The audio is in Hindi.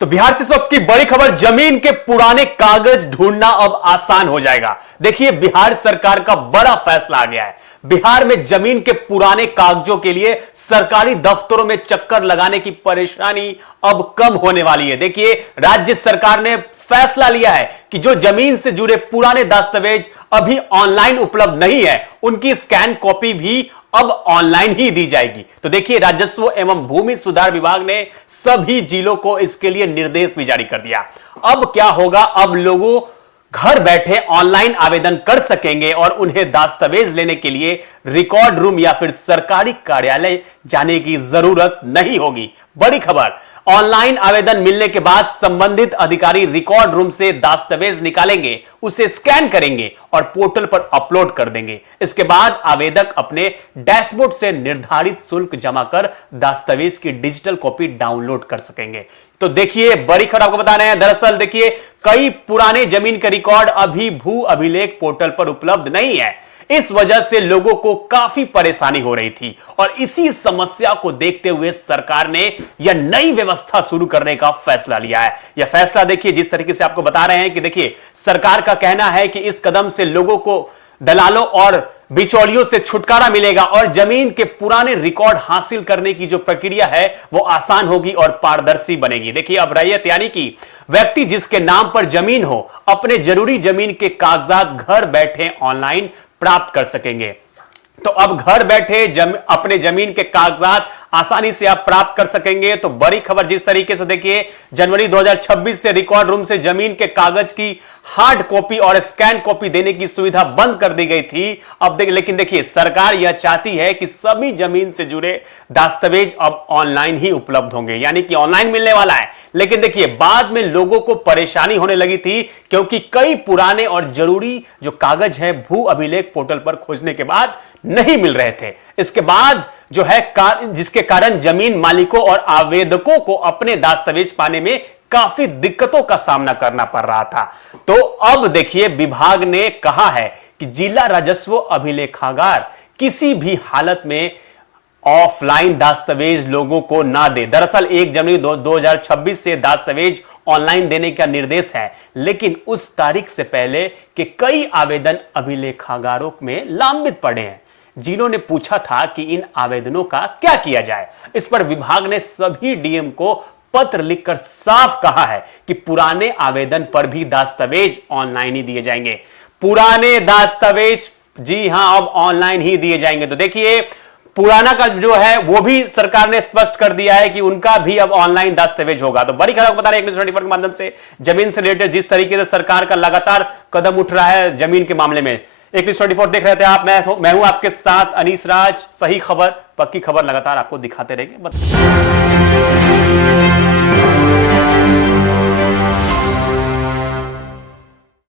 तो बिहार से इस वक्त की बड़ी खबर, जमीन के पुराने कागज ढूंढना अब आसान हो जाएगा। देखिए, बिहार सरकार का बड़ा फैसला आ गया है। बिहार में जमीन के पुराने कागजों के लिए सरकारी दफ्तरों में चक्कर लगाने की परेशानी अब कम होने वाली है। देखिए, राज्य सरकार ने फैसला लिया है कि जो जमीन से जुड़े पुराने दस्तावेज अभी ऑनलाइन उपलब्ध नहीं है, उनकी स्कैन कॉपी भी अब ऑनलाइन ही दी जाएगी। तो देखिए, राजस्व एवं भूमि सुधार विभाग ने सभी जिलों को इसके लिए निर्देश भी जारी कर दिया। अब क्या होगा, अब लोगों घर बैठे ऑनलाइन आवेदन कर सकेंगे और उन्हें दस्तावेज लेने के लिए रिकॉर्ड रूम या फिर सरकारी कार्यालय जाने की जरूरत नहीं होगी। बड़ी खबर, ऑनलाइन आवेदन मिलने के बाद संबंधित अधिकारी रिकॉर्ड रूम से दस्तावेज निकालेंगे, उसे स्कैन करेंगे और पोर्टल पर अपलोड कर देंगे। इसके बाद आवेदक अपने डैशबोर्ड से निर्धारित शुल्क जमा कर दस्तावेज की डिजिटल कॉपी डाउनलोड कर सकेंगे। तो देखिए, बड़ी खबर आपको बता रहे हैं। दरअसल देखिए, कई पुराने जमीन के रिकॉर्ड अभी भू अभिलेख पोर्टल पर उपलब्ध नहीं है। इस वजह से लोगों को काफी परेशानी हो रही थी और इसी समस्या को देखते हुए सरकार ने यह नई व्यवस्था शुरू करने का फैसला लिया है। यह फैसला देखिए, जिस तरीके से आपको बता रहे हैं कि देखिए, सरकार का कहना है कि इस कदम से लोगों को दलालों और बिचौलियों से छुटकारा मिलेगा और जमीन के पुराने रिकॉर्ड हासिल करने की जो प्रक्रिया है वो आसान होगी और पारदर्शी बनेगी। देखिए, अब रैयत यानी कि व्यक्ति जिसके नाम पर जमीन हो, अपने जरूरी जमीन के कागजात घर बैठे ऑनलाइन प्राप्त कर सकेंगे। तो अब घर बैठे अपने जमीन के कागजात आसानी से आप प्राप्त कर सकेंगे। तो बड़ी खबर, जिस तरीके से देखिए, जनवरी 2026 से रिकॉर्ड रूम से जमीन के कागज की हार्ड कॉपी और स्कैन कॉपी देने की सुविधा बंद कर दी गई थी। अब लेकिन देखिए, सरकार यह चाहती है कि सभी जमीन से जुड़े दस्तावेज अब ऑनलाइन ही उपलब्ध होंगे, यानी कि ऑनलाइन मिलने वाला है। लेकिन देखिए, बाद में लोगों को परेशानी होने लगी थी क्योंकि कई पुराने और जरूरी जो कागज है भू अभिलेख पोर्टल पर खोजने के बाद नहीं मिल रहे थे। इसके बाद जो है जिसके कारण जमीन मालिकों और आवेदकों को अपने दस्तावेज पाने में काफी दिक्कतों का सामना करना पड़ रहा था। तो अब देखिए, विभाग ने कहा है कि जिला राजस्व अभिलेखागार किसी भी हालत में ऑफलाइन दस्तावेज लोगों को ना दे। दरअसल 1 जनवरी 2026 से दस्तावेज ऑनलाइन देने का निर्देश है, लेकिन उस तारीख से पहले के कई आवेदन अभिलेखागारों में लंबित पड़े हैं। जिन्होंने पूछा था कि इन आवेदनों का क्या किया जाए। इस पर विभाग ने सभी डीएम को पत्र लिखकर साफ कहा है कि पुराने आवेदन पर भी दस्तावेज ऑनलाइन ही दिए जाएंगे। पुराने दस्तावेज, जी हां, अब ऑनलाइन ही दिए जाएंगे। तो देखिए, पुराना का जो है वो भी सरकार ने स्पष्ट कर दिया है कि उनका भी अब ऑनलाइन दस्तावेज होगा। तो बड़ी खबर बता रहे हैं न्यूज़ 24 के माध्यम से, जमीन से रिलेटेड जिस तरीके से सरकार का लगातार कदम उठ रहा है जमीन के मामले में। न्यूज़ 24 देख रहे थे आप, मैं हूं आपके साथ अनीस राज। सही खबर, पक्की खबर लगातार आपको दिखाते रहेंगे।